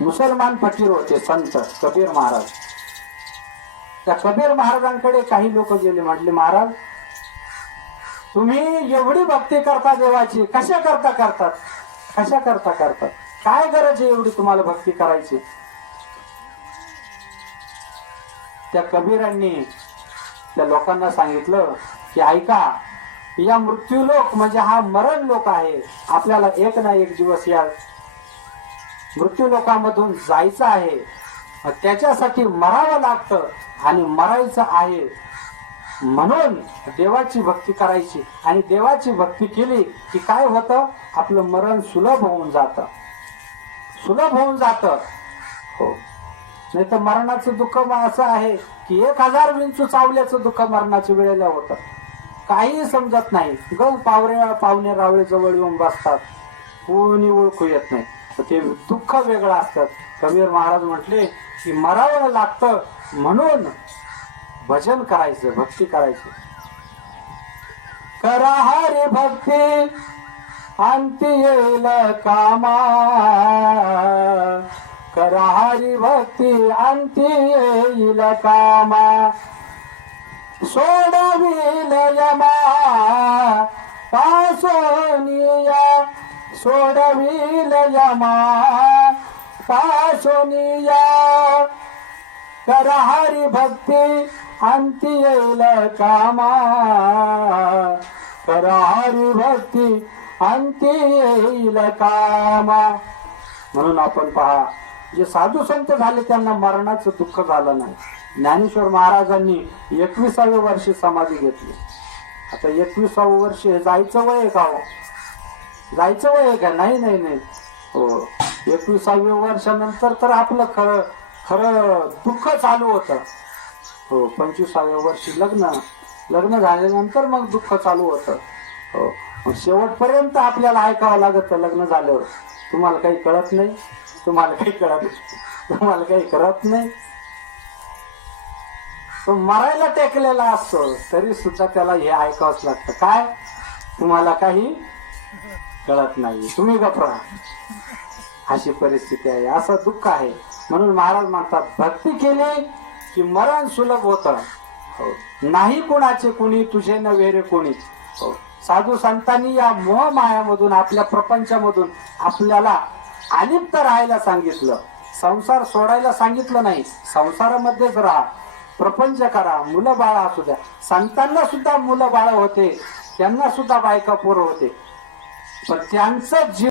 मुसलमान फकीर होते संत कबीर महाराज. त्या कबीर महाराजांकडे काही लोक गेले, म्हटले महाराज तुम्ही एवढी भक्ती करता देवाची, कशा करता करतात, कशा करता करतात, काय गरज आहे एवढी तुम्हाला भक्ती करायची. त्या कबीरांनी त्या लोकांना सांगितलं की ऐका, या मृत्यू लोक म्हणजे हा मरण लोक आहे, आपल्याला एक ना एक दिवस या मृत्यू लोकांमधून जायचं आहे, त्याच्यासाठी मरावं लागतं आणि मरायचं आहे, म्हणून देवाची भक्ती करायची. आणि देवाची भक्ती केली की काय होतं, आपलं मरण सुलभ होऊन जातं, सुलभ होऊन जातं. हो, नाही तर मरणाचं दुःख असं आहे की 1000 विंचू चावल्याचं दुःख मरणाच्या वेळेला होतं, काही समजत नाही. गौ पावणे रावळे जवळ येऊन बसतात, कोणी ओळखू येत नाही, ते दुःख वेगळं असतात. कबीर महाराज म्हटले की मरावं लागतं म्हणून भजन करायचं, भक्ती करायची. करा हरी भक्ती अंती येईल कामा, करा हरी भक्ती अंती येईल कामा, सोडविल यमा पासोनिया, सोडविल यमा पासोनिया, करा हरी भक्ती अंती येईल कामा, करा हरी भक्ती अंती येईल कामा. म्हणून आपण पहा, जे साधू संत झाले त्यांना मरणाचं दुःख झालं नाही. ज्ञानेश्वर महाराजांनी 21व्या वर्षी समाधी घेतली. आता 21व्या वर्ष जायचं वय का हो, जायचं वय का, नाही नाही नाही. हो, 21व्या वर्षानंतर तर आपलं खरं खरं दुःख चालू होतं. हो, 25व्या वर्षी लग्न झाल्यानंतर मग दुःख चालू होतं. हो, मग शेवटपर्यंत आपल्याला ऐकावं लागतं लग्न झाल्यावर. तुम्हाला काही कळत नाही, तुम्हाला काही कळत नाही. तो मरायला टेकलेला असतो तरी सुद्धा त्याला हे ऐकावंच लागतं. काय, तुम्हाला काही कळत नाही, तुम्ही गप्प राहा, अशी परिस्थिती आहे, असं दुःख आहे. म्हणून महाराज म्हणतात भक्ती केली की मरण सुलभ होतं. हो, नाही कुणाचे कुणी तुझे न वेरे कोणी. हो, साधू संतांनी या मोह मायामधून, आपल्या प्रपंचामधून आपल्याला अलिप्त राहायला सांगितलं, संसार सोडायला सांगितलं नाही. संसारामध्येच राहा, प्रपंच करा, मुलं बाळ असू द्या. संतांना सुद्धा मुलं बाळ होते, त्यांना सुद्धा बायका पोरं होते, पण त्यांचं जीव